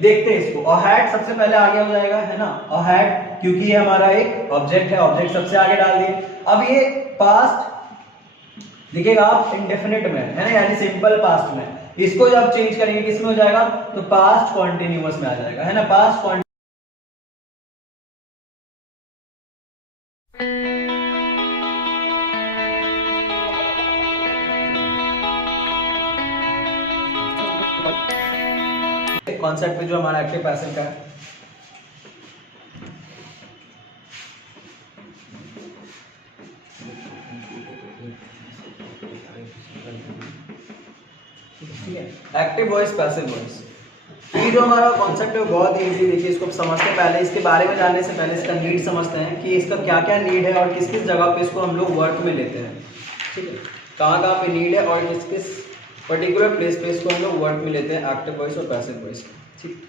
देखते हैं इसको। और हैड सबसे पहले आगे हो जाएगा, है ना, और हैड, क्योंकि ये हमारा एक ऑब्जेक्ट है, ऑब्जेक्ट सबसे आगे डाल दिए। अब ये पास्ट दिखेगा आप इंडेफिनिट में, है ना, यानी सिंपल पास्ट में। इसको जब चेंज करेंगे किस में हो जाएगा, तो पास्ट कॉन्टिन्यूअस में आ जाएगा, है ना, पास्ट कॉन्सेप्ट पे जो हमारा एक्टिव पैसिव का है। एक्टिव वॉइस, पैसिव वॉइस, ये जो हमारा कॉन्सेप्ट है बहुत ही इजी। देखिए इसको समझते पहले, इसके बारे में जानने से पहले इसका नीड समझते हैं कि इसका क्या क्या नीड है और किस किस जगह पे इसको हम लोग वर्क में लेते हैं। ठीक है, कहाँ कहाँ पे नीड है और किस किस पर्टिकुलर प्लेस पे इसको हम लोग वर्क में लेते हैं, एक्टिव वॉइस और पैसिव वॉइस। ठीक,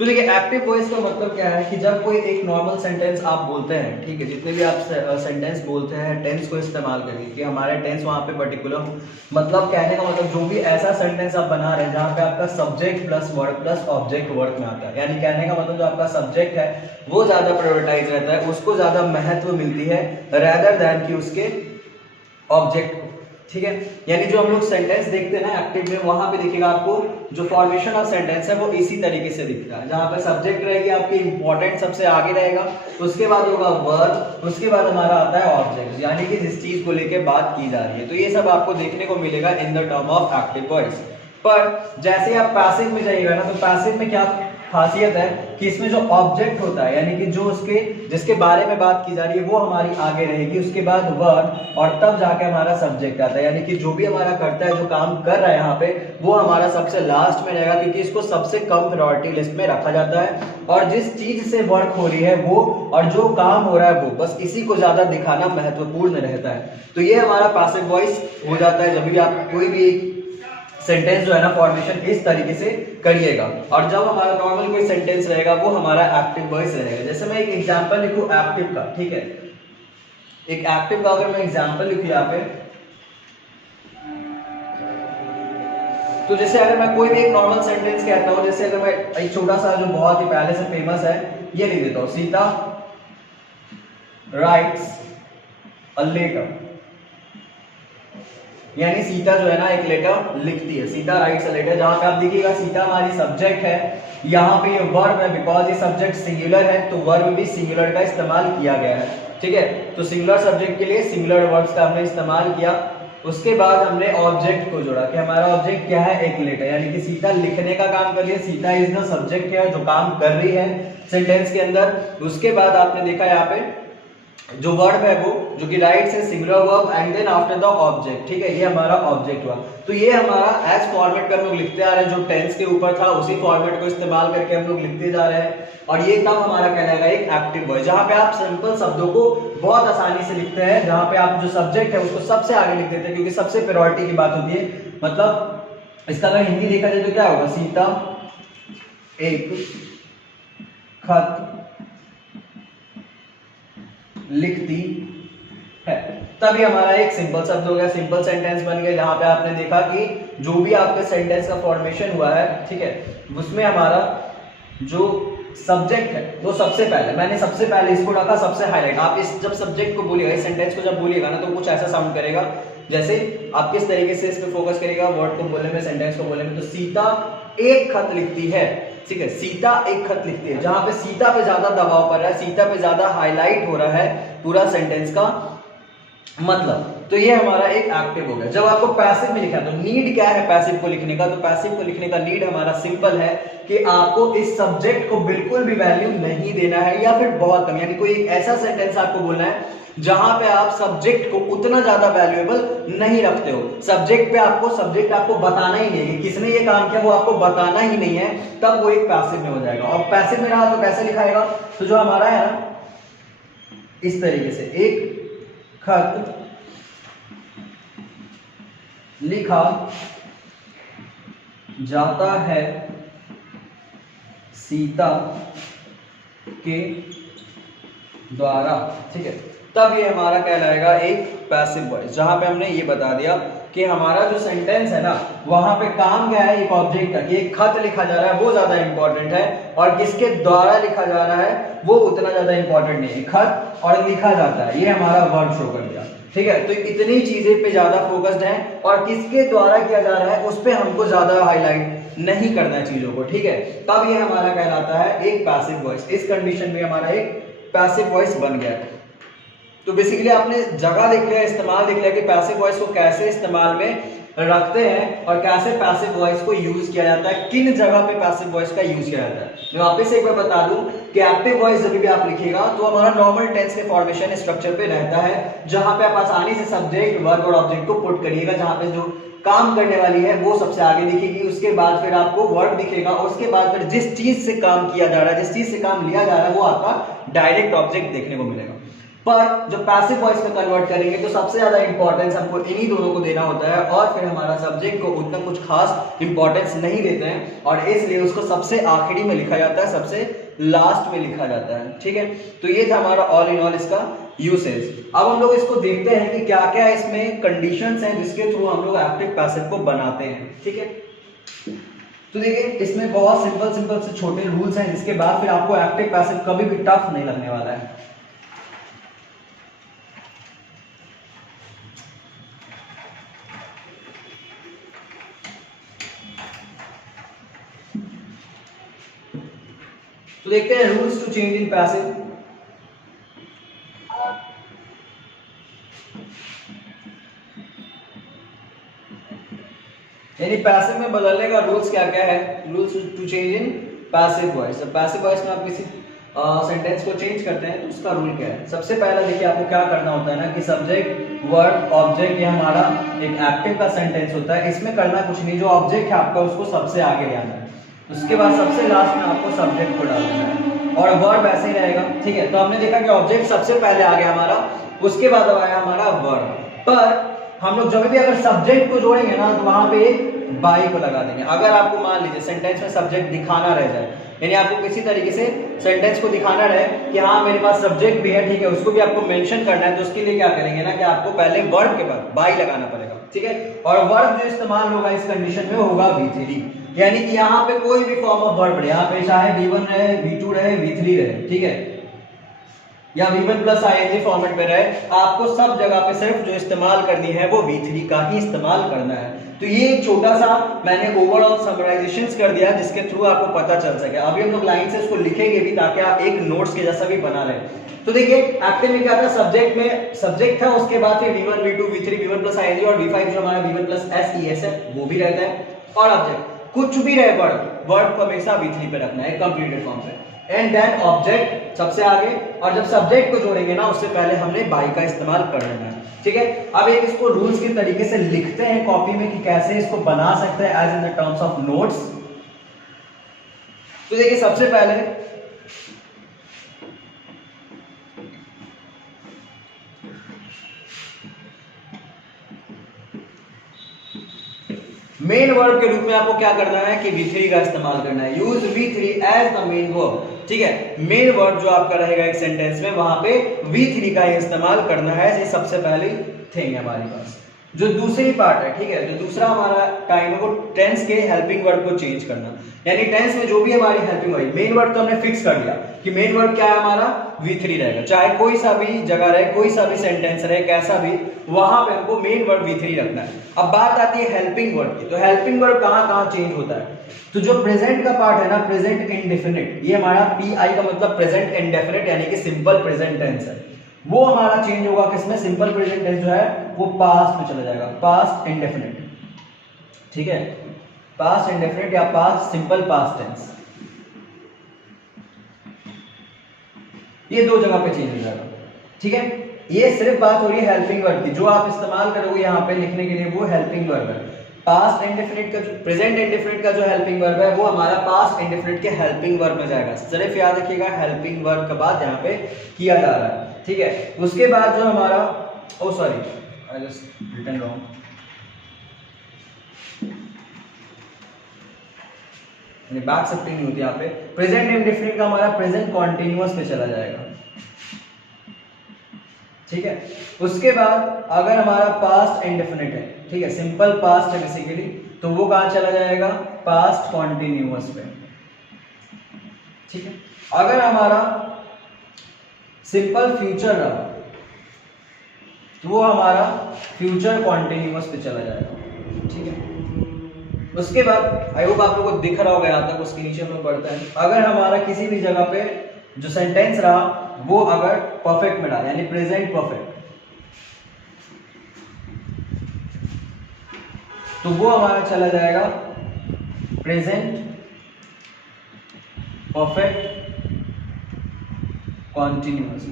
तो देखिए एक्टिव वॉइस का मतलब क्या है कि जब कोई एक नॉर्मल सेंटेंस आप बोलते हैं, ठीक है, जितने भी आप सेंटेंस बोलते हैं टेंस को इस्तेमाल करके कि हमारे टेंस वहाँ पे पर्टिकुलर, मतलब कहने का मतलब जो भी ऐसा सेंटेंस आप बना रहे हैं जहाँ पे आपका subject plus word plus object work में आता है, यानी कहने का मतलब जो आपका सब्जेक्ट है वो ज्यादा प्रायोरिटाइज रहता है, उसको ज्यादा महत्व मिलती है रेदर देन कि उसके ऑब्जेक्ट को। ठीक है, यानी जो हम लोग सेंटेंस देखते हैं ना एक्टिव में, वहां पे देखिएगा आपको जो फॉर्मेशन ऑफ सेंटेंस है वो इसी तरीके से दिखता है, जहां पे सब्जेक्ट रहेगी आपकी इंपॉर्टेंट सबसे आगे रहेगा, उसके बाद होगा वर्ब, उसके बाद हमारा आता है ऑब्जेक्ट, यानी कि जिस चीज को लेके बात की जा रही है। तो ये सब आपको देखने को मिलेगा in the term of active voice. पर जैसे आप पैसिव में जाइएगा ना, तो पैसिव में क्या खासियत है कि इसमें जो ऑब्जेक्ट होता है, यानी कि जो उसके जिसके बारे में बात की जा रही है वो हमारी आगे रहेगी, उसके बाद वर्ब, और तब जाके हमारा सब्जेक्ट आता है, यानी कि जो भी हमारा करता है, जो काम कर रहा है यहाँ पे, वो हमारा सबसे लास्ट में रहेगा, क्योंकि इसको सबसे कम प्रायोरिटी लिस्ट में रखा जाता है। और जिस चीज से वर्क हो रही है वो, और जो काम हो रहा है वो, बस इसी को ज्यादा दिखाना महत्वपूर्ण रहता है। तो ये हमारा पैसिव वॉइस हो जाता है जब भी आप कोई भी सेंटेंस जो है ना फॉर्मेशन इस तरीके से करिएगा। और जब हमारा नॉर्मल कोई सेंटेंस रहेगा वो हमारा एक्टिव वॉइस रहेगा। जैसे मैं एक एग्जांपल लिखूं एक्टिव का, ठीक है, एक एक्टिव का अगर मैं एग्जांपल लिखूं यहाँ पे, तो जैसे अगर मैं कोई भी एक नॉर्मल सेंटेंस कहता हूं, जैसे अगर मैं एक छोटा सा जो बहुत ही पहले से फेमस है ये लिख देता हूं, सीता राइट्स अ लेटर, यानी सीता जो है ना एक लेटर लिखती है, सीता राइट्स अ लेटर। जहां पे आप देखिएगा सीता हमारी सब्जेक्ट है, यहाँ पे ये वर्ब है, बिकॉज ये सब्जेक्ट सिंगुलर है तो वर्ब भी सिंगुलर का इस्तेमाल किया गया है। ठीक है, तो सिंगुलर सब्जेक्ट के लिए सिंगुलर वर्ब्स का हमने इस्तेमाल किया। उसके बाद हमने ऑब्जेक्ट को जोड़ा कि हमारा ऑब्जेक्ट क्या है, एक लेटर, यानी कि सीता लिखने का काम कर रही है, सीता इज द सब्जेक्ट है जो काम कर रही है सेंटेंस के अंदर। उसके बाद आपने देखा यहाँ पे जो वर्ब है वो जो कि राइट्स है singular verb and then after the object. ठीक है, ये हमारा ऑब्जेक्ट हुआ। तो ये हमारा एज फॉर्मेट पे हम लोग लिखते आ रहे हैं, जो टेंस के ऊपर था उसी फॉर्मेट को इस्तेमाल करके हम लोग लिखते जा रहे हैं। और ये तब हमारा कहलाएगा एक एक्टिव वॉइस, जहां पे आप सिंपल शब्दों को बहुत आसानी से लिखते हैं, जहां पे आप जो सब्जेक्ट है उसको सबसे आगे लिख देते हैं, क्योंकि सबसे प्रायोरिटी की बात होती है। मतलब इसका अगर हिंदी देखा जाए तो क्या होगा, सीता एक खत लिखती है, तभी हमारा एक सिंपल शब्द हो गया, सिंपल सेंटेंस बन गया। जहां पे आपने देखा कि जो भी आपके सेंटेंस का फॉर्मेशन हुआ है, ठीक है, उसमें हमारा जो सब्जेक्ट है वो सबसे पहले, मैंने सबसे पहले इसको रखा सबसे हाईलाइट। आप इस जब सब्जेक्ट को बोलिएगा, इस सेंटेंस को जब बोलिएगा ना, तो कुछ ऐसा साउंड करेगा जैसे आप किस तरीके से इस पे फोकस करिएगा वर्ड को बोलने में, सेंटेंस को बोलने में। तो सीता एक खत लिखती है, ठीक है, सीता एक खत लिखती है, जहां पे सीता पे ज्यादा दबाव पड़ रहा है, सीता पे ज्यादा हाईलाइट हो रहा है पूरा सेंटेंस का मतलब। तो ये हमारा एक एक्टिव हो गया। जब आपको पैसिव में लिखा है तो नीड क्या है पैसिव को लिखने का, तो पैसिव को लिखने का नीड हमारा सिंपल है कि आपको इस सब्जेक्ट को बिल्कुल भी वैल्यू नहीं देना है, या फिर बहुत कम, यानी कोई एक ऐसा सेंटेंस आपको बोलना है जहां पे आप सब्जेक्ट को उतना ज्यादा वैल्यूएबल नहीं रखते हो। सब्जेक्ट आपको बताना ही नहीं है कि किसने ये काम किया, वो आपको बताना ही नहीं है, तब वो एक पैसिव में हो जाएगा। और पैसिव में रहा तो कैसे लिखाएगा, तो जो हमारा है ना इस तरीके से, एक खत लिखा जाता है सीता के द्वारा, ठीक है, तब ये हमारा कहलाएगा एक पैसिव वॉइस, जहां पे हमने ये बता दिया कि हमारा जो सेंटेंस है ना वहां पे काम क्या है, एक ऑब्जेक्ट का, एक खत लिखा जा रहा है वो ज्यादा इंपॉर्टेंट है, और किसके द्वारा लिखा जा रहा है वो उतना ज्यादा इंपॉर्टेंट नहीं है। खत और लिखा जाता है, ये हमारा वर्ब शो कर दिया, ठीक है। तो इतनी चीजें पे ज्यादा फोकस्ड है, और किसके द्वारा किया जा रहा है उस पे हमको ज्यादा हाईलाइट नहीं करना है चीजों को, ठीक है। तब ये हमारा कहलाता है एक पैसिव वॉइस। इस कंडीशन में हमारा एक पैसिव वॉइस बन गया है। तो बेसिकली आपने जगह देख लिया, इस्तेमाल देख लिया कि पैसिव वॉइस को कैसे इस्तेमाल में रखते हैं और कैसे पैसिव वॉइस को यूज किया जाता है, किन जगह पे पैसिव वॉइस का यूज किया जाता है। मैं वापस एक बार बता दूं कि एक्टिव वॉइस जब भी आप लिखिएगा तो हमारा नॉर्मल टेंस के फॉर्मेशन स्ट्रक्चर पे रहता है, जहां पे आप आसानी से सब्जेक्ट, वर्ब और ऑब्जेक्ट को पुट करिएगा, जहां पे जो काम करने वाली है वो सबसे आगे दिखेगी, उसके बाद फिर आपको वर्ब दिखेगा, और उसके बाद फिर जिस चीज से काम किया जा रहा है, जिस चीज से काम लिया जा रहा है वो आपका डायरेक्ट ऑब्जेक्ट देखने को मिलेगा। पर जो पैसिव वॉइस में कन्वर्ट करेंगे तो सबसे ज्यादा इंपॉर्टेंस हमको इन्हीं दोनों को देना होता है, और फिर हमारा सब्जेक्ट को उतना कुछ खास इंपॉर्टेंस नहीं देते हैं, और इसलिए उसको सबसे आखिरी में लिखा जाता है, सबसे लास्ट में लिखा जाता है, ठीक है। तो ये था हमारा ऑल इन ऑल इसका यूसेज। अब हम लोग इसको देखते हैं कि क्या क्या इसमें कंडीशंस हैं जिसके थ्रू हम लोग एक्टिव पैसिव को बनाते हैं, ठीक है। तो देखिए इसमें बहुत सिंपल सिंपल से छोटे रूल्स हैं, जिसके बाद फिर आपको एक्टिव पैसिव कभी भी टफ नहीं लगने वाला है। तो देखते हैं rules to change in passive. यानी पैसिव में बदलने का रूल्स क्या क्या है, rules to change in passive voice. Passive voice में आप किसी सेंटेंस को चेंज करते हैं तो उसका रूल क्या है। सबसे पहला देखिए आपको क्या करना होता है ना कि सब्जेक्ट, वर्ब, ऑब्जेक्ट, ये हमारा एक एक्टिव का सेंटेंस होता है। इसमें करना कुछ नहीं, जो ऑब्जेक्ट है आपका उसको सबसे आगे ले आना है, उसके बाद सबसे लास्ट में आपको सब्जेक्ट को डाल देना है, और वर्ब ऐसे ही रहेगा, ठीक है। तो हमने देखा कि ऑब्जेक्ट सबसे पहले आ गया हमारा, उसके बाद आया हमारा वर्ब। पर हम लोग जब भी अगर सब्जेक्ट को जोड़ेंगे ना तो वहां पे एक बाई को लगा देंगे। अगर आपको मान लीजिए सेंटेंस में सब्जेक्ट दिखाना रह जाए, यानी आपको किसी तरीके से सेंटेंस को दिखाना रहे कि हाँ मेरे पास सब्जेक्ट भी है, ठीक है, उसको भी आपको मेंशन करना है, तो उसके लिए क्या करेंगे ना कि आपको पहले वर्ब के बाद बाई लगाना पड़ेगा, ठीक है। और वर्ब जो इस्तेमाल होगा इस कंडीशन में होगा V3, यानी कि यहाँ पे कोई भी फॉर्म ऑफ वर्ब रहे, यहाँ पे चाहे V1 रहे, V2 रहे, V3 रहे, ठीक है, या V1 प्लस ing फॉर्मेट पे रहे, आपको सब जगह पे सिर्फ जो इस्तेमाल करनी है वो V3 का ही इस्तेमाल करना है। तो ये एक छोटा सा मैंने ओवरऑल समराइजेशंस कर दिया जिसके थ्रू आपको पता चल सके। अभी हम लोग लाइन से उसको लिखेंगे भी ताकि आप एक नोट्स के जैसा भी बना रहे। तो देखिए एक्टिव में क्या था, सब्जेक्ट में सब्जेक्ट था, उसके बाद फिर V1, V2, V3, V1 plus ing और V5 जो हमारा V1 प्लस SES है वो भी रहता है, और ऑब्जेक्ट कुछ भी रहे, वर्ब को हमेशा V3 पे रखना है कंप्लीटेड फॉर्म पे, एंड देन ऑब्जेक्ट सबसे आगे, और जब सब्जेक्ट को जोड़ेंगे ना उससे पहले हमने बाई का इस्तेमाल कर लेना है, ठीक है। अब एक इसको रूल्स के तरीके से लिखते हैं कॉपी में कि कैसे इसको बना सकते हैं as in the terms of notes. तो देखिए सबसे पहले मेन वर्ब के रूप में आपको क्या करना है कि V3 का इस्तेमाल करना है। Use V3 as the main verb, ठीक है। मेन वर्ब जो आपका रहेगा एक सेंटेंस में वहां पे V3 का इस्तेमाल करना है। ये सबसे पहली थिंग है हमारे पास। जो दूसरी पार्ट है, ठीक है, जो दूसरा हमारा टाइम है वो टेंस के हेल्पिंग वर्ब को चेंज करना, यानी टेंस में जो भी हमारी हेल्पिंग वर्ब, मेन वर्ब तो हमने फिक्स कर दिया कि मेन वर्ब क्या है हमारा V3 रहेगा, चाहे कोई सा भी जगह रहे, कोई सा भी सेंटेंस रहे, कैसा भी, वहां पे हमको मेन वर्ब V3 रखना है। अब बात आती है हेल्पिंग वर्ब की, तो हेल्पिंग वर्ब कहां कहां चेंज होता है। तो जो प्रेजेंट का पार्ट है ना, प्रेजेंट इंडेफिनिट, ये हमारा PI का मतलब प्रेजेंट इंडेफिनिट यानी कि सिंपल प्रेजेंट टेंस है, वो हमारा चेंज होगा किसमें, सिंपल प्रेजेंट टेंस जो है वो पास्ट में चला जाएगा, पास्ट इंडेफिनिट, ठीक है, पास्ट इंडेफिनिट या पास्ट सिंपल पास्ट टेंस, ये दो जगह पे चेंज हो जाएगा, ठीक है। ये सिर्फ बात हो रही है हेल्पिंग वर्ब की, जो आप इस्तेमाल करोगे यहाँ पे लिखने के लिए वो हेल्पिंग वर्ब है। पास्ट इंडेफिनिट का, प्रेजेंट इंडेफिनिट का जो हेल्पिंग वर्ब है वो हमारा पास्ट इंडेफिनिट के हेल्पिंग वर्ब में जाएगा। सिर्फ याद रखिएगा हेल्पिंग वर्ब के बाद यहाँ पे किया जा रहा है, ठीक है। उसके बाद जो हमारा, oh sorry I just written wrong, back shifting नहीं होती यहाँ पे। प्रेजेंट इंडेफिनिट का हमारा प्रेजेंट कॉन्टिन्यूअस पे चला जाएगा, ठीक है। उसके बाद अगर हमारा पास्ट इंडेफिनिट है ठीक है, सिंपल पास्ट है बेसिकली, तो वो कहाँ चला जाएगा, पास्ट कॉन्टिन्यूअस पे। ठीक है, अगर हमारा सिंपल फ्यूचर रहा तो वो हमारा फ्यूचर कॉन्टिन्यूअस पे चला जाएगा। ठीक है, उसके बाद आई होप आप लोगों को दिख रहा होगा यहाँ तक, उसके नीचे हम लोग पढ़ते हैं, अगर हमारा किसी भी जगह पे जो सेंटेंस रहा वो अगर परफेक्ट में रहा यानी प्रेजेंट परफेक्ट, तो वो हमारा चला जाएगा प्रेजेंट परफेक्ट कॉन्टिन्यूअस।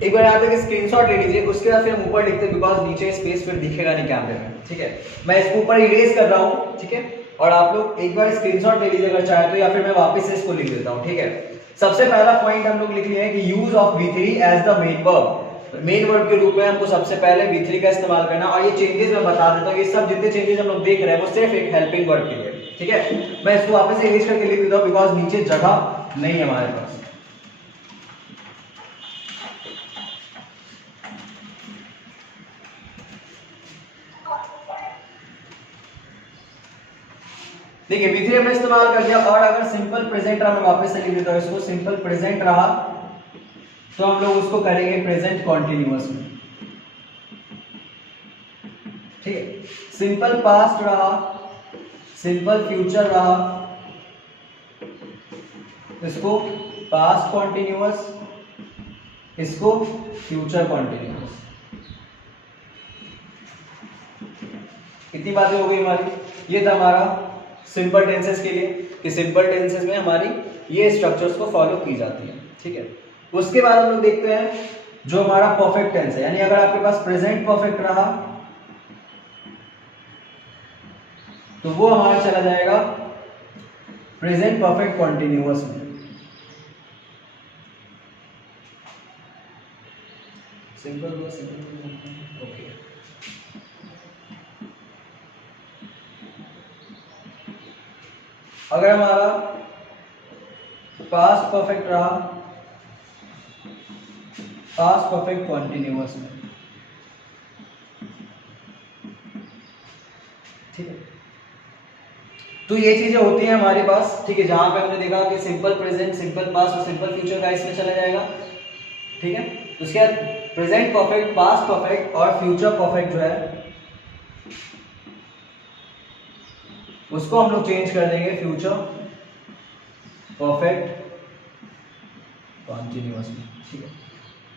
एक बार यहाँ तक स्क्रीनशॉट ले लीजिए, उसके बाद फिर हम ऊपर लिखते हैं, बिकॉज नीचे स्पेस फिर दिखेगा नहीं कैमरे में। ठीक है, मैं इसको ऊपर इरेज कर रहा हूँ। ठीक है, और आप लोग एक बार स्क्रीनशॉट ले लीजिए अगर चाहे तो, या फिर मैं वापस से इसको लिख देता हूँ। ठीक है, सबसे पहला पॉइंट हम लोग लिख लिए हैं कि use of V3 as the main verb. Main verb के रूप में हमको सबसे पहले V3 का इस्तेमाल करना, और ये चेंजेस मैं बता देता हूँ, ये सब जितने चेंजेस हम लोग देख रहे हैं वो सिर्फ एक हेल्पिंग वर्ब के लिए। ठीक है, मैं इसको वापस से इरेज करके लिख देता हूँ बिकॉज नीचे जगह नहीं है हमारे पास। देखिए V3 हमने इस्तेमाल कर दिया, और अगर सिंपल प्रेजेंट रहा, मैं वापस से लिख देता हूं इसको, सिंपल प्रेजेंट रहा तो हम लोग उसको करेंगे प्रेजेंट कॉन्टिन्यूअस में। ठीक है, सिंपल पास्ट रहा, सिंपल फ्यूचर रहा, इसको पास्ट कॉन्टिन्यूअस, इसको फ्यूचर कॉन्टिन्यूअस। कितनी बातें हो गई हमारी। ये था हमारा सिंपल टेंसेस के लिए, कि सिंपल टेंसेस में हमारी ये स्ट्रक्चर्स को फॉलो की जाती है। ठीक है, उसके बाद हम लोग देखते हैं जो हमारा परफेक्ट टेंस है, यानी अगर आपके पास प्रेजेंट परफेक्ट रहा तो वो हमारा चला जाएगा प्रेजेंट परफेक्ट कॉन्टिन्यूअस में। Simple okay. अगर हमारा पास्ट परफेक्ट रहा, पास्ट परफेक्ट कॉन्टिन्यूअस में। ठीक है, तो ये चीजें होती हैं हमारे पास। ठीक है, जहां पे हमने देखा कि सिंपल प्रेजेंट, सिंपल पास्ट और सिंपल फ्यूचर का इसमें चला जाएगा। ठीक है, उसके बाद प्रेजेंट परफेक्ट, पास्ट परफेक्ट और फ्यूचर परफेक्ट जो है उसको हम लोग चेंज कर देंगे फ्यूचर परफेक्ट कॉन्टिन्यूअस में। ठीक है,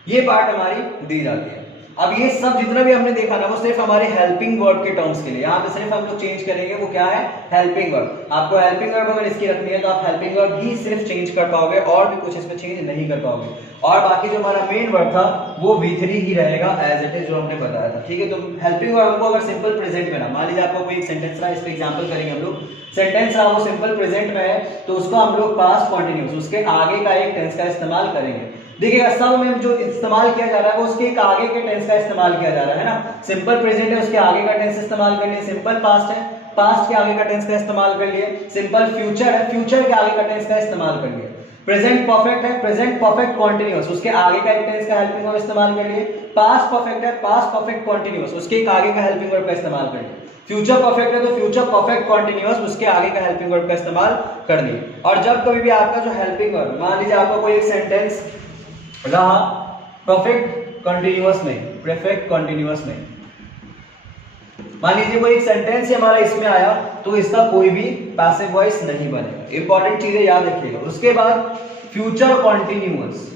ये पार्ट हमारी दी जाती है। अब ये सब जितना भी हमने देखा ना वो सिर्फ हमारे हेल्पिंग वर्ब के टर्म्स के लिए, यहाँ पे सिर्फ हम लोग चेंज करेंगे वो क्या है, हेल्पिंग वर्ब। आपको हेल्पिंग वर्ब अगर इसकी रखनी है तो आप हेल्पिंग वर्ब ही सिर्फ चेंज कर पाओगे, और भी कुछ इसमें चेंज नहीं कर पाओगे। और बाकी जो हमारा मेन वर्ब था वो V3 ही रहेगा एज इट इज, जो हमने बताया था। ठीक है, तो हेल्पिंग वर्ब को अगर सिंपल प्रेजेंट में ना, मान लीजिए आपको कोई एक सेंटेंस रहा, इस पे एग्जांपल करेंगे हम लोग। सेंटेंस रहा वो सिंपल प्रेजेंट में है तो उसको हम लोग पास्ट कॉन्टिन्यूअस, उसके आगे का एक टेंस का इस्तेमाल करेंगे। देखिएगा सब में जो इस्तेमाल किया जा रहा है वो उसके एक आगे के टेंस का इस्तेमाल किया जा रहा है ना। सिंपल प्रेजेंट है उसके आगे का टेंस इस्तेमाल कर लिए, सिंपल पास्ट है पास्ट के आगे का टेंस का इस्तेमाल कर लिए, सिंपल फ्यूचर है फ्यूचर के आगे का टेंस का इस्तेमाल कर लिए, प्रेजेंट परफेक्ट है प्रेजेंट परफेक्ट कॉन्टिन्यूअस उसके आगे का एक टेंस का हेल्पिंग वर्ब इस्तेमाल कर लिए, पास्ट परफेक्ट है पास्ट परफेक्ट कॉन्टिन्यूअस उसके एक आगे का हेल्पिंग वर्ब का इस्तेमाल कर लिए, फ्यूचर परफेक्ट है तो फ्यूचर परफेक्ट कॉन्टिन्यूअस उसके आगे का हेल्पिंग वर्ब का इस्तेमाल कर लिए। और जब कभी भी आपका जो हेल्पिंग वर्ब, मान लीजिए आपका कोई एक सेंटेंस रहा परफेक्ट कंटिन्यूअस में, परफेक्ट कंटिन्यूअस में, मान लीजिए कोई एक सेंटेंस ही हमारा इसमें आया तो इसका कोई भी पैसिव वॉइस नहीं बनेगा। इंपॉर्टेंट चीजें याद रखिएगा। उसके बाद फ्यूचर कॉन्टिन्यूअस,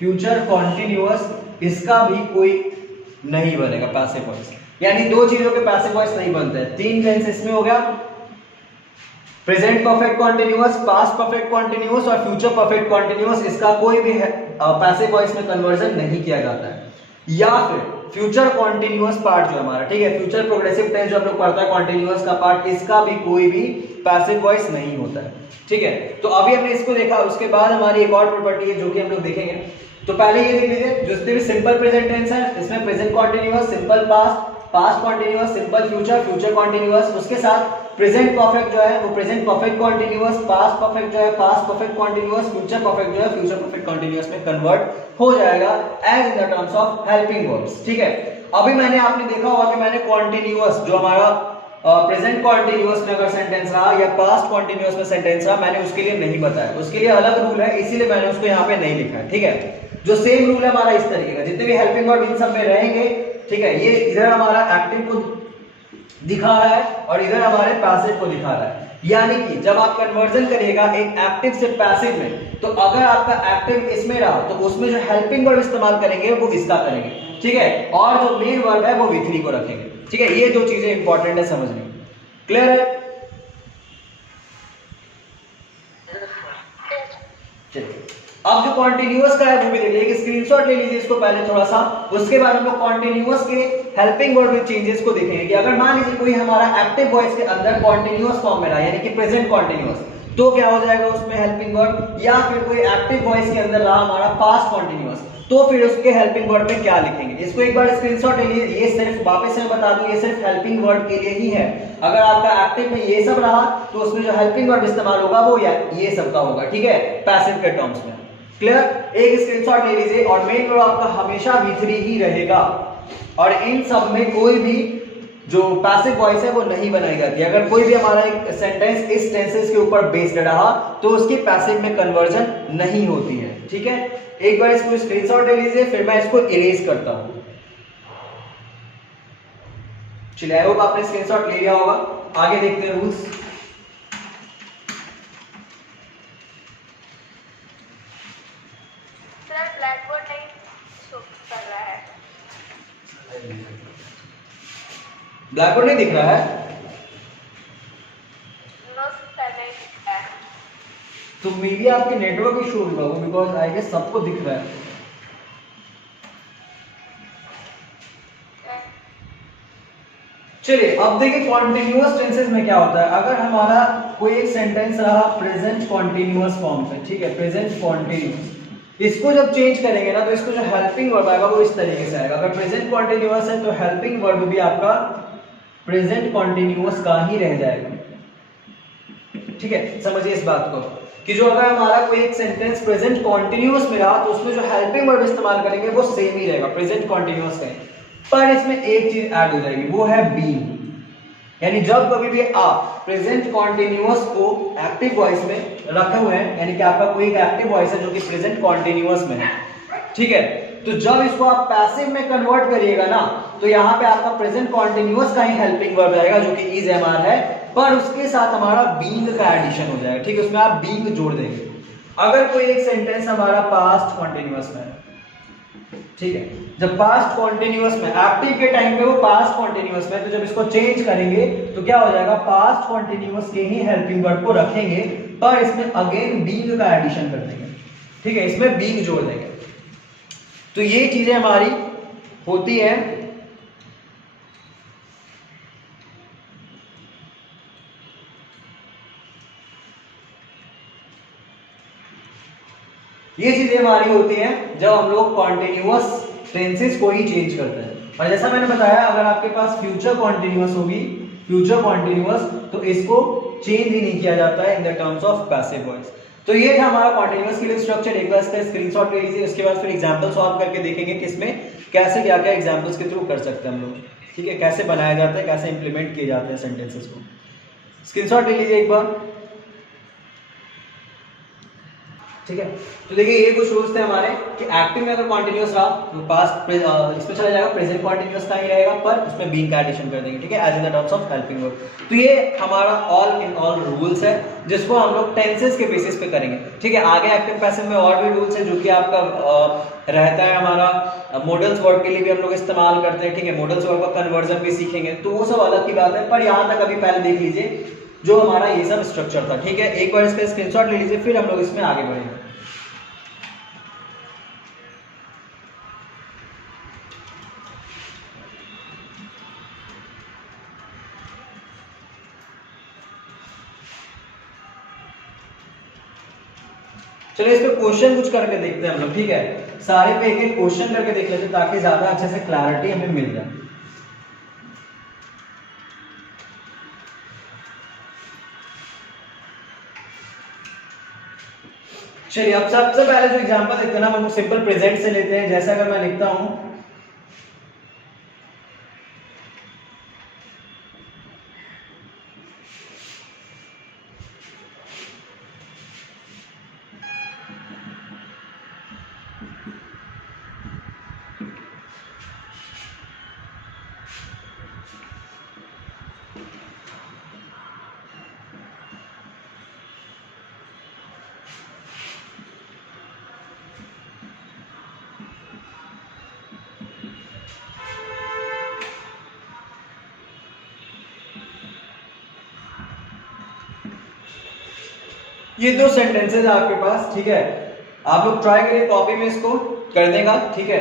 फ्यूचर कॉन्टिन्यूअस इसका भी कोई नहीं बनेगा पैसिव वॉइस, यानी दो चीजों के पैसिव वॉइस नहीं बनते हैं। तीन टेंस इसमें हो गया, present perfect continuous, past perfect continuous और फ्यूचर परफेक्ट कॉन्टिन्यूअस, इसका कोई भी पैसिव वॉइस में कन्वर्जन नहीं किया जाता है। या फिर फ्यूचर कॉन्टिन्यूअस पार्ट जो हमारा, ठीक है, फ्यूचर प्रोग्रेसिव टेंस जो हम लोग पढ़ता है कॉन्टिन्यूअस का पार्ट, इसका भी कोई भी पैसिव वॉइस नहीं होता है। ठीक है, तो अभी हमने इसको देखा। उसके बाद हमारी एक और प्रॉपर्टी है जो कि हम लोग देखेंगे। तो पहले ये देख लीजिए, जितने भी सिंपल प्रेजेंट टेंस है इसमें present continuous, simple past, past continuous, simple future, future continuous, उसके साथ प्रेजेंट परफेक्ट जो है वो present perfect continuous, past perfect जो है past perfect continuous, future perfect जो है फ्यूचर परफेक्ट कॉन्टिन्यूअस में कन्वर्ट हो जाएगा as in the terms of helping verbs. ठीक है, अभी मैंने आपने देखा होगा कि मैंने कॉन्टिन्यूअस जो हमारा प्रेजेंट कॉन्टिन्यूअस में अगर सेंटेंस रहा या पास्ट कॉन्टिन्यूअस में सेंटेंस रहा, मैंने उसके लिए नहीं बताया, उसके लिए अलग रूल है, इसीलिए मैंने उसको यहाँ पे नहीं लिखा है। ठीक है, जो सेम रूल है हमारा इस तरीके का, जितने भी हेल्पिंग वर्ब इन सब में रहेंगे, ठीक है, ये इधर हमारा एक्टिव को दिखा रहा है और इधर हमारे पैसिव को दिखा रहा है। यानी कि जब आप कन्वर्जन करिएगा एक एक्टिव से पैसिव में, तो अगर आपका एक्टिव इसमें रहा तो उसमें जो हेल्पिंग वर्ब इस्तेमाल करेंगे वो इसका करेंगे। ठीक है, और जो मेन वर्ब है वो V3 को रखेंगे। ठीक है, ये दो चीजें इंपॉर्टेंट है समझनी। क्लियर है? चलिए, अब जो कॉन्टिन्यूअस का है वो भी देख लीजिए, स्क्रीनशॉट ले लीजिए इसको पहले थोड़ा सा, उसके बाद हम लोग कॉन्टिन्यूअस के हेल्पिंग वर्ब में चेंजेस को देखेंगे कि अगर मान लीजिए कोई हमारा एक्टिव वॉइस के अंदर कॉन्टिन्यूअस फॉर्म में रहा, यानी कि प्रेजेंट कॉन्टिन्यूअस, तो क्या हो जाएगा उसमें हेल्पिंग वर्ब, या फिर कोई एक्टिव वॉइस के अंदर रहा हमारा पास्ट कॉन्टिन्यूअस, तो फिर उसके हेल्पिंग वर्ब में क्या लिखेंगे। इसको एक बार स्क्रीनशॉट ले लीजिए, ये सिर्फ वापस से मैं बता दूं, ये सिर्फ हेल्पिंग वर्ब के लिए ही है। अगर आपका एक्टिव में ये सब रहा तो उसमें जो हेल्पिंग वर्ब इस्तेमाल होगा वो ये सब का होगा। ठीक है, पैसिव के टर्म्स में। क्लियर? एक स्क्रीनशॉट ले लीजिए और मेन वर्ब आपका हमेशा V3 ही रहेगा और इन सब में कोई भी जो पैसिव वॉइस है वो नहीं बनाई जाती। अगर कोई भी हमारा एक सेंटेंस इस टेंसेस के ऊपर बेस्ड रहा तो उसकी पैसिव में कन्वर्जन नहीं होती है। ठीक है, एक बार इसको स्क्रीनशॉट ले लीजिए, फिर मैं इसको इरेज करता हूं। चलिए, आई होप आपने स्क्रीनशॉट ले लिया होगा। आगे देखते हैं रूल्स। ब्लैकबोर्ड नहीं शो कर रहा है, ब्लैकबोर्ड नहीं दिख रहा है? नो सर नहीं दिख रहा है। तो मे बी आपके नेटवर्क इशू होगा वो, बिकॉज आई गेस सबको दिख रहा है। चलिए, अब देखिए कॉन्टिन्यूअस टेंसेस में क्या होता है। अगर हमारा कोई एक सेंटेंस रहा प्रेजेंट कॉन्टिन्यूअस फॉर्म पे, ठीक है, प्रेजेंट कॉन्टिन्यूअस, इसको जब चेंज करेंगे ना तो इसको जो हेल्पिंग वर्ब आएगा वो इस तरीके से आएगा। अगर प्रेजेंट कॉन्टिन्यूअस है तो हेल्पिंग वर्ब भी आपका प्रेजेंट कॉन्टिन्यूअस का ही रह जाएगा। ठीक है, समझिए इस बात को कि जो अगर हमारा कोई एक सेंटेंस प्रेजेंट कॉन्टिन्यूअस में रहा तो उसमें जो हेल्पिंग वर्ब इस्तेमाल करेंगे वो सेम ही रहेगा, प्रेजेंट कॉन्टिन्यूअस का, पर इसमें एक चीज ऐड हो जाएगी, वो है बीइंग। यानी जब कभी भी आप प्रेजेंट कॉन्टिन्यूअस को एक्टिव वॉइस में रखे हुए हैं, यानी कि आपका कोई एक एक्टिव वॉइस है जो कि प्रेजेंट कॉन्टिन्यूअस में है, ठीक है, तो जब इसको आप पैसिव में कन्वर्ट करिएगा ना तो यहाँ पे आपका प्रेजेंट कॉन्टिन्यूअस का ही हेल्पिंग वर्ब आएगा जो कि इज एमआर है, पर उसके साथ हमारा बीइंग का एडिशन हो जाएगा। ठीक है, उसमें आप बीइंग जोड़ देंगे। अगर कोई एक सेंटेंस हमारा पास्ट कॉन्टिन्यूअस में है, ठीक है, जब पास्ट कॉन्टिन्यूअस में एक्टिव के टाइम पे वो पास्ट कॉन्टिन्यूअस में, तो जब इसको चेंज करेंगे तो क्या हो जाएगा, पास्ट कॉन्टिन्यूअस के ही हेल्पिंग वर्ब को रखेंगे पर इसमें अगेन बीइंग का एडिशन कर देंगे। ठीक है, इसमें बीइंग जोड़ देंगे। तो ये चीजें हमारी होती है। ये चीजें हमारी होती हैं जब हम लोग कॉन्टिन्यूअस टेंसेस को ही चेंज करते हैं। और जैसा मैंने बताया, अगर आपके पास फ्यूचर कॉन्टिन्यूअस होगी, फ्यूचर कॉन्टिन्यूअस, तो इसको चेंज ही नहीं किया जाता है इन the terms of passive voice. तो ये था हमारा कॉन्टिन्यूअस के लिए स्ट्रक्चर। एक बार इसका स्क्रीनशॉट ले लीजिए, उसके बाद फिर एग्जांपल सॉल्व करके देखेंगे कि इसमें कैसे क्या क्या एग्जांपल्स के थ्रू कर सकते हैं हम लोग। ठीक है, कैसे बनाया जाता है, कैसे इंप्लीमेंट किए जाते हैं सेंटेंसेस को। स्क्रीनशॉट ले लीजिए एक बार। ठीक है, तो देखिए ये कुछ रूल्स थे हमारे कि एक्टिव में अगर कॉन्टिन्यूअस रहा तो पास्ट इसमें चला जाएगा, प्रेजेंट कॉन्टिन्यूअस का ही रहेगा पर उसमें बीइंग का एडिशन कर देंगे। ठीक है, as in the terms of helping verb. तो ये हमारा ऑल इन ऑल रूल्स है जिसको हम लोग टेंसेस के बेसिस पे करेंगे। ठीक है, आगे एक्टिव पैसिव में और भी रूल्स है जो कि आपका रहता है हमारा मॉडल्स वर्ब के लिए भी हम लोग इस्तेमाल करते हैं। ठीक है, मॉडल्स वर्ब का कन्वर्जन भी सीखेंगे, तो वो सब अलग की बात है, पर यहाँ तक अभी पहले देख लीजिए जो हमारा ये सब स्ट्रक्चर था। ठीक है, एक बार इसका स्क्रीनशॉट ले लीजिए, फिर हम लोग इसमें आगे बढ़ेंगे। चलिए इस पे क्वेश्चन कुछ करके देखते हैं हम लोग। ठीक है, सारे पे एक एक क्वेश्चन करके देख लेते हैं ताकि ज्यादा अच्छे से क्लैरिटी हमें मिल जाए। चलिए अब सबसे पहले जो एग्जांपल देखते हैं ना, हम लोग सिंपल प्रेजेंट से लेते हैं। जैसे अगर मैं लिखता हूं, ये दो सेंटेंसेस आपके पास, ठीक है। आप लोग ट्राई करिए कॉपी में इसको करने का, ठीक है।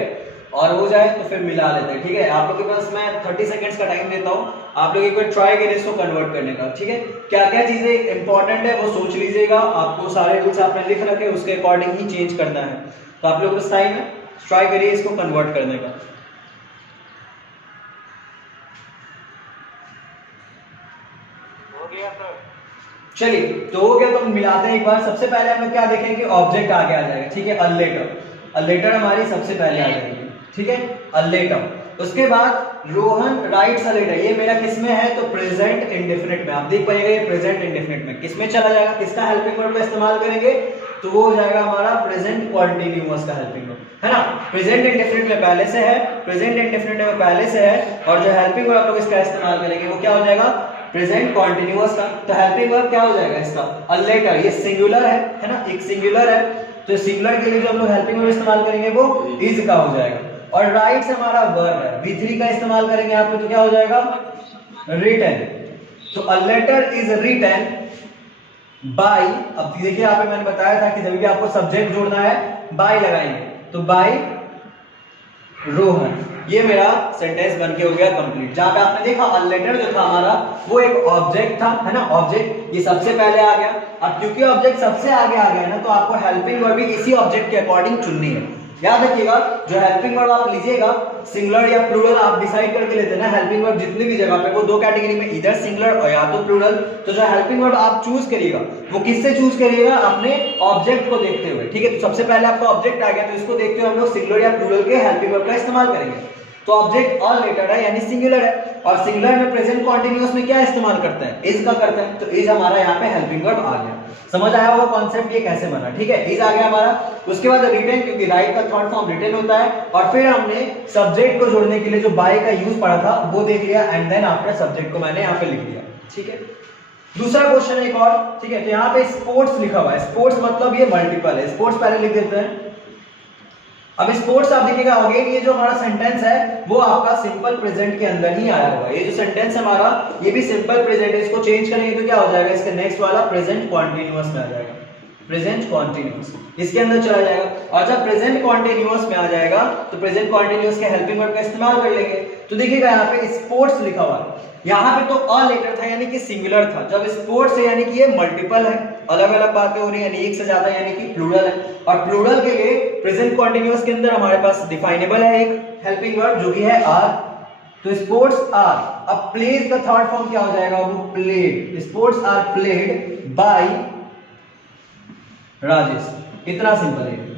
और हो जाए तो फिर मिला लेते हैं, ठीक है। आप लोग के पास मैं 30 सेकंड्स का टाइम देता हूँ, आप लोग एक बार ट्राई करिए इसको कन्वर्ट करने का, ठीक है। क्या क्या चीजें इंपॉर्टेंट है वो सोच लीजिएगा। आपको सारे रूल्स आपने लिख रखे, उसके अकॉर्डिंग ही चेंज करना है। तो आप लोग बस टाइम है, ट्राई करिए इसको कन्वर्ट करने का। चलिए तो हो गया, तो हम मिलाते हैं एक बार। सबसे पहले हम लोग क्या देखेंगे कि ऑब्जेक्ट आगे आ जाएगा, ठीक है। अ लेटर, अ लेटर हमारी सबसे पहले आ जाएगी, ठीक है। A letter. उसके बाद रोहन राइट्स अ लेटर, ये मेरा किस में है तो प्रेजेंट इंडेफिनिट में। आप देख पाइएगा ये प्रेजेंट इंडेफिनिट में किस में चला जाएगा, किसका हेल्पिंग वर्ब का इस्तेमाल करेंगे तो वो हो जाएगा हमारा प्रेजेंट कॉन्टिन्यूअस का हेल्पिंग वर्ब, है ना। प्रेजेंट इंडेफिनिट में पहले से है, प्रेजेंट इंडेफिनिट में पहले से है, और जो हेल्पिंग वर्ब आप लोग इसका इस्तेमाल करेंगे वो क्या हो जाएगा, प्रेजेंट कॉन्टिन्यूअस का। तो हेल्पिंग वर्ब क्या हो जाएगा इसका, अ लेटर। ये सिंगुलर है ना, एक सिंगुलर है, तो सिंगुलर के लिए जो हम लोग हेल्पिंग वर्ब इस्तेमाल करेंगे वो इज का हो जाएगा। और राइट्स हमारा वर्ब है, V3 का इस्तेमाल करेंगे आप लोग तो क्या हो जाएगा, रिटन। तो a letter is written by, अब देखिए यहाँ पे मैंने बताया था कि जब भी आपको सब्जेक्ट जोड़ना है बाय लगाएंगे, तो बाय रोहन। ये मेरा सेंटेंस बन के हो गया कंप्लीट। जहां पे आपने देखा अ लेटर जो था हमारा वो एक ऑब्जेक्ट था, है ना, ऑब्जेक्ट, ये सबसे पहले आ गया। अब क्योंकि ऑब्जेक्ट सबसे आगे आ गया ना, तो आपको हेल्पिंग वर्ब भी इसी ऑब्जेक्ट के अकॉर्डिंग चुननी है। याद रखिएगा, जो हेल्पिंग वर्ब आप लीजिएगा सिंगुलर या प्लूरल आप डिसाइड करके लेते हैं ना। हेल्पिंग वर्ब जितनी भी जगह पे वो दो कैटेगरी में, इधर सिंगुलर और या तो प्लूरल। तो जो हेल्पिंग वर्ब आप चूज करिएगा वो किससे चूज करिएगा, अपने ऑब्जेक्ट को देखते हुए, ठीक है। तो सबसे पहले आपका ऑब्जेक्ट आ गया, तो इसको देखते हुए हम लोग सिंगुलर या प्लूरल के हेल्पिंग वर्ब का इस्तेमाल करेंगे। तो ऑब्जेक्ट अ लेटर है यानी सिंगुलर है, और सिंगुलर में प्रेजेंट कॉन्टिन्यूअस में क्या इस्तेमाल करते हैं, इज का करते हैं। तो इज हमारा यहाँ पे हेल्पिंग वर्ब आ गया। समझ आया होगा कॉन्सेप्ट ये कैसे बना, ठीक है। इज आ गया हमारा। उसके बाद रिटन, क्योंकि राइट का थर्ड फॉर्म रिटन होता है। और फिर हमने सब्जेक्ट को जोड़ने के लिए जो बाय का यूज पढ़ा था वो देख लिया, एंड देन आफ्टर सब्जेक्ट को मैंने यहाँ पे लिख दिया, ठीक है। दूसरा क्वेश्चन एक और, ठीक है। तो यहाँ पे स्पोर्ट्स लिखा हुआ है, स्पोर्ट्स मतलब ये मल्टीपल है, स्पोर्ट्स पहले लिख देते हैं। अब स्पोर्ट्स आप देखिएगा अगेन, ये जो हमारा सेंटेंस है वो आपका सिंपल प्रेजेंट के अंदर ही आया हुआ है। ये जो सेंटेंस है हमारा ये भी सिंपल प्रेजेंट है। इसको चेंज करेंगे तो क्या हो जाएगा, इसका नेक्स्ट वाला प्रेजेंट कॉन्टिन्यूअस में आ जाएगा, प्रेजेंट कॉन्टिन्यूअस इसके अंदर चला जाएगा। और जब प्रेजेंट कॉन्टिन्यूअस में आ जाएगा तो प्रेजेंट कॉन्टिन्यूअस के हेल्पिंग वर्ब का इस्तेमाल कर लेंगे। तो देखिएगा यहाँ पे स्पोर्ट्स लिखा हुआ है, यहाँ पे तो अ लेटर था यानी कि सिंगुलर था। जब स्पोर्ट्स है यानी कि ये मल्टीपल है, अलग अलग बातें हो रही है, यानी एक से ज्यादा, यानी कि प्लूरल है। और प्लूरल के लिए प्रेजेंट कॉन्टिन्यूअस के अंदर हमारे पास डिफाइनेबल है एक हेल्पिंग वर्ब जो कि है आर। तो स्पोर्ट्स आर। अब प्लेज का थर्ड फॉर्म क्या हो जाएगा, वो played. Sports are played by Rajesh. इतना सिंपल है।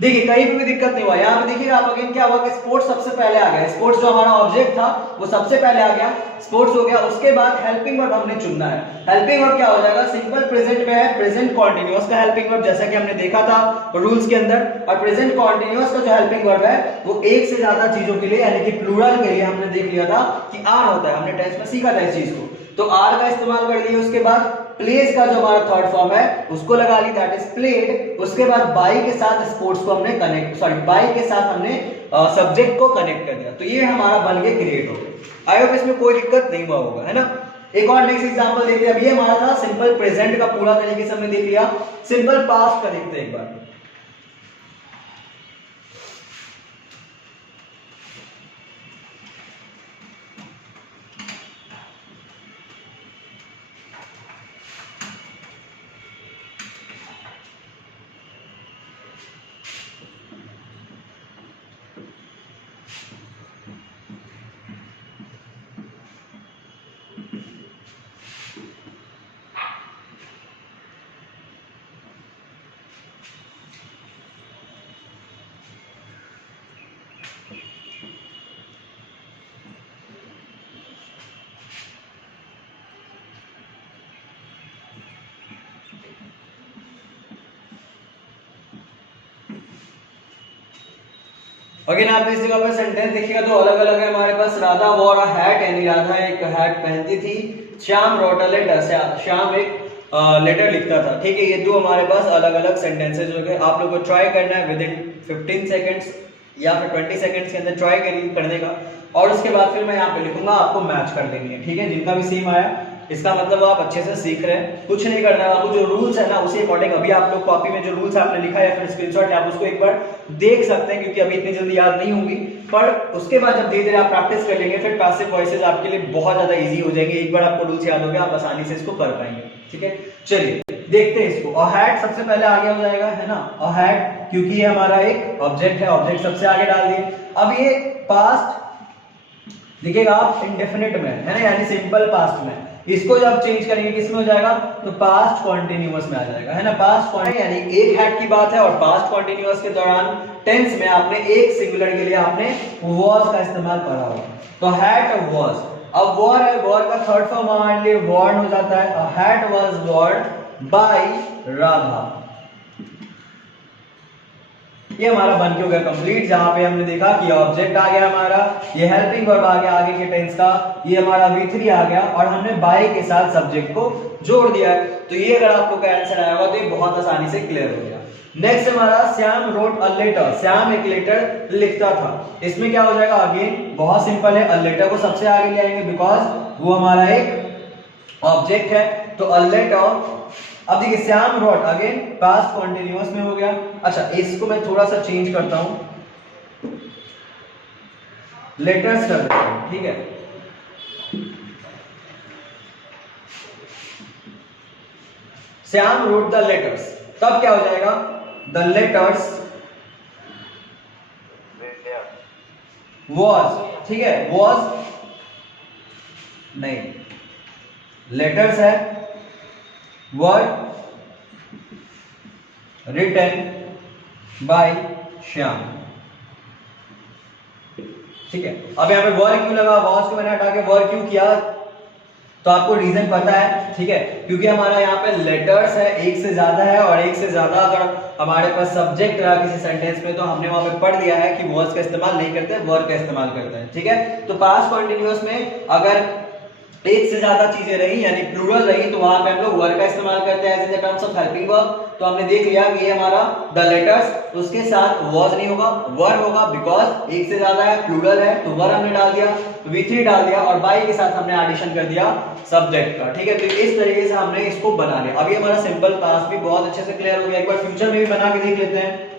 देखिए कहीं भी दिक्कत नहीं हुआ। यहाँ पे देखिएगा आप अगेन क्या हुआ कि स्पोर्ट्स सबसे पहले आ गया, स्पोर्ट्स जो हमारा ऑब्जेक्ट था वो सबसे पहले आ गया, स्पोर्ट्स हो गया। उसके बाद हेल्पिंग वर्ब हमने चुनना है। हेल्पिंग वर्ब क्या हो जाएगा, सिंपल प्रेजेंट में है प्रेजेंट कॉन्टिन्यूअस का हेल्पिंग वर्ब, जैसा कि हमने देखा था रूल्स के अंदर। और प्रेजेंट कॉन्टिन्यूअस का जो हेल्पिंग वर्ब है वो एक से ज्यादा चीजों के लिए यानी कि प्लूरल के लिए हमने देख लिया था कि आर होता है, हमने टेंस में सीखा था इस चीज को। तो आर का इस्तेमाल कर लिया। उसके बाद प्लेज का जो हमारा थर्ड फॉर्म है उसको लगा ली, दैट इज प्लेड। उसके बाद बाई के साथ स्पोर्ट्स को हमने कनेक्ट, सॉरी बाई के साथ हमने सब्जेक्ट को कनेक्ट कर दिया। तो ये हमारा बन के क्रिएट हो गया। आई होप इसमें कोई दिक्कत नहीं हुआ होगा, है ना। एक और नेक्स्ट एग्जांपल देखते हैं। अब ये हमारा था सिंपल प्रेजेंट का, पूरा तरीके से हमने देख लिया। सिंपल पास्ट का देखते हैं एक बार। अगेन आप इस जगह पर सेंटेंस देखिएगा तो अलग अलग है हमारे पास। राधा वॉर अ हैट, यानी राधा एक हैट पहनती थी। Shyam wrote a letter, Shyam एक लेटर लिखता था। ठीक है, ये दो हमारे पास अलग अलग सेंटेंसेस हो गए। आप लोग को ट्राई करना है विद इन 15 सेकंड्स या फिर 20 सेकंड्स के अंदर ट्राई करने का, और उसके बाद फिर मैं यहाँ पे लिखूंगा, आपको मैच कर देनी है। ठीक है, जिनका भी सेम आया इसका मतलब आप अच्छे से सीख रहे हैं। कुछ नहीं करना है आपको, जो रूल्स है ना उसी अकॉर्डिंग अभी आप लोग कॉपी में जो रूल्स आपने लिखा है या फिर स्क्रीनशॉट, आप उसको एक बार देख सकते हैं, क्योंकि अभी इतनी जल्दी याद नहीं होगी। पर उसके बाद जब धीरे धीरे आप प्रैक्टिस कर लेंगे फिर पैसिव वॉइसेस आपके लिए बहुत ज्यादा इजी हो जाएंगे। एक बार आपको रूल्स याद हो गया, आप आसानी से इसको कर पाएंगे। ठीक है, चलिए देखते हैं इसको। अ हैट सबसे पहले आगे हो जाएगा, है ना। अ हैट, क्योंकि ये हमारा एक ऑब्जेक्ट है, ऑब्जेक्ट सबसे आगे डाल दिए। अब ये पास्ट लिखेगा आप इंडेफिनिट में, है ना, यानी सिंपल पास्ट में। इसको जब चेंज करेंगे किसमें हो जाएगा, तो पास्ट कॉन्टिन्यूअस में आ जाएगा, है ना। पास्ट यानी एक हैड की बात है, और पास्ट कॉन्टिन्यूअस के दौरान टेंस में आपने एक सिंगुलर के लिए आपने वाज का इस्तेमाल करा होगा। तो हैड वाज, अब वॉर है, वॉर का थर्ड फॉर्म हमारे लिए वॉर्न हो जाता है। A had was Warne bye Radha. ये हमारा बन के हो गया कंप्लीट, जहां पे हमने देखा कि ऑब्जेक्ट आ गया हमारा, ये हेल्पिंग वर्ब आ गया आगे के टेंस का, ये हमारा V3 आ गया, और हमने बाय के साथ सब्जेक्ट को जोड़ दिया है। तो ये अगर आप लोग का आंसर आया होगा तो ये बहुत आसानी से क्लियर हो गया। नेक्स्ट हमारा Shyam wrote a letter, Shyam एक लेटर लिखता था। इसमें क्या हो जाएगा, अगेन बहुत सिंपल है, अ लेटर को सबसे आगे ले आएंगे बिकॉज वो हमारा एक ऑब्जेक्ट है। तो अ लेटर, अब देखिए Shyam wrote again past continuous में हो गया। अच्छा, इसको मैं थोड़ा सा चेंज करता हूं, लेटर्स कर देता हूं, ठीक है। श्याम रोट द लेटर्स, तब क्या हो जाएगा, द लेटर्स वॉज, ठीक है, वॉज नहीं, लेटर्स है, वर्ड रिटन बाय श्याम। ठीक है, अब यहाँ पे वर क्यों लगा, वॉज को मैंने हटा के वर क्यों किया, तो आपको रीजन पता है। ठीक है, क्योंकि हमारा यहाँ पे लेटर्स है, एक से ज्यादा है, और एक से ज्यादा अगर हमारे पास सब्जेक्ट रहा किसी सेंटेंस में तो हमने वहां पे पढ़ लिया है कि वॉज का इस्तेमाल नहीं करते, वर का इस्तेमाल करते हैं। ठीक है, तो पास्ट कॉन्टिन्यूअस में अगर एक से ज्यादा चीजें रही यानी प्लूरल रही तो वहां पे हम लोग वर का इस्तेमाल करते हैं as in the terms of helping verb. तो हमने देख लिया कि ये हमारा द लेटर्स, उसके साथ वॉज नहीं होगा, वर होगा, बिकॉज एक से ज्यादा है, प्लूरल है, तो वर हमने डाल दिया, V3 डाल दिया, और बाय के साथ हमने एडिशन कर दिया सब्जेक्ट का। ठीक है, तो इस तरीके से हमने इसको बना लिया। अभी हमारा सिंपल पास्ट भी बहुत अच्छे से क्लियर हो गया। एक बार फ्यूचर में भी बना के देख लेते हैं।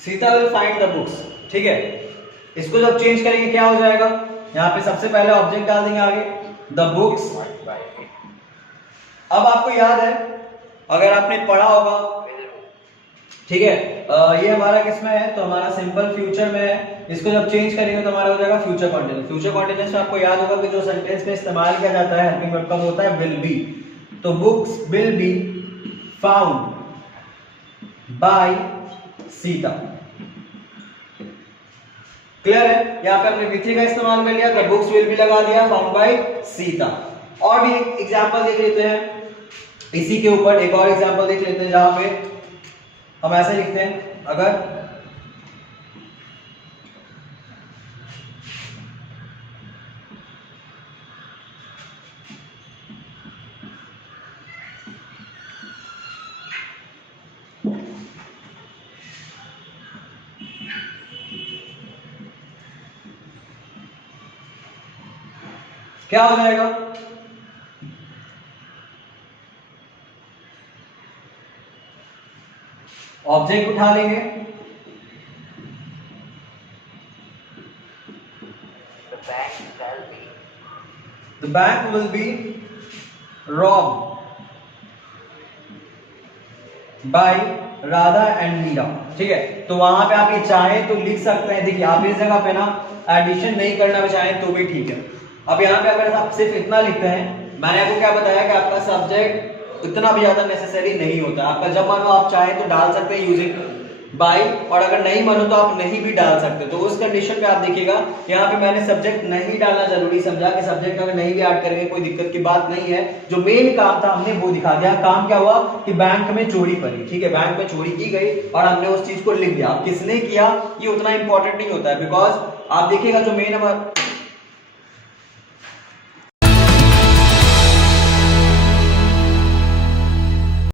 Sita will find the books. ठीक है, इसको जब चेंज करेंगे क्या हो जाएगा, यहाँ पे सबसे पहले ऑब्जेक्ट डाल देंगे आगे, द बुक्स। अब आपको याद है, अगर आपने पढ़ा होगा, ठीक है, ये हमारा किसमें है, तो हमारा सिंपल फ्यूचर में है। इसको जब चेंज करेंगे तो हमारा हो जाएगा फ्यूचर कॉन्टिन्यूअस। फ्यूचर कॉन्टिन्यूअस में आपको याद होगा कि जो सेंटेंस में इस्तेमाल किया जाता है हेल्पिंग वर्ब कब होता है, विल बी। तो books will be found by Sita. Clear है, यहाँ पे हमने V3 का इस्तेमाल कर लिया, द बुक्स विल बी लगा दिया, फाउंड बाय सीता। और भी एक एग्जांपल देख लेते हैं इसी के ऊपर, एक और एग्जांपल देख लेते हैं जहां पे हम ऐसे लिखते हैं, अगर क्या हो जाएगा, ऑब्जेक्ट उठा लेंगे, the bank will be robbed by Radha and Meera, ठीक है। तो वहां पे आप ये चाहें तो लिख सकते हैं। देखिए आप इस जगह पे ना एडिशन नहीं करना भी चाहें तो भी ठीक है। अब यहाँ पे अगर आप सिर्फ इतना लिखते हैं, मैंने आपको क्या बताया कि आपका सब्जेक्ट इतना भी ज्यादा नेसेसरी नहीं होता। आपका जब मानो आप चाहें तो डाल सकते हैं यूजिंग बाय, और अगर नहीं मानो तो आप नहीं भी डाल सकते। तो उस कंडीशन पे आप देखिएगा यहाँ पे मैंने सब्जेक्ट नहीं डालना जरूरी समझा कि सब्जेक्ट अगर नहीं भी ऐड करेंगे कोई दिक्कत की बात नहीं है। जो मेन काम था हमने वो दिखा दिया। काम क्या हुआ कि बैंक में चोरी पड़ी, ठीक है, बैंक में चोरी की गई और हमने उस चीज को लिख दिया। अब किसने किया ये उतना इंपॉर्टेंट नहीं होता है, बिकॉज आप देखिएगा जो मेन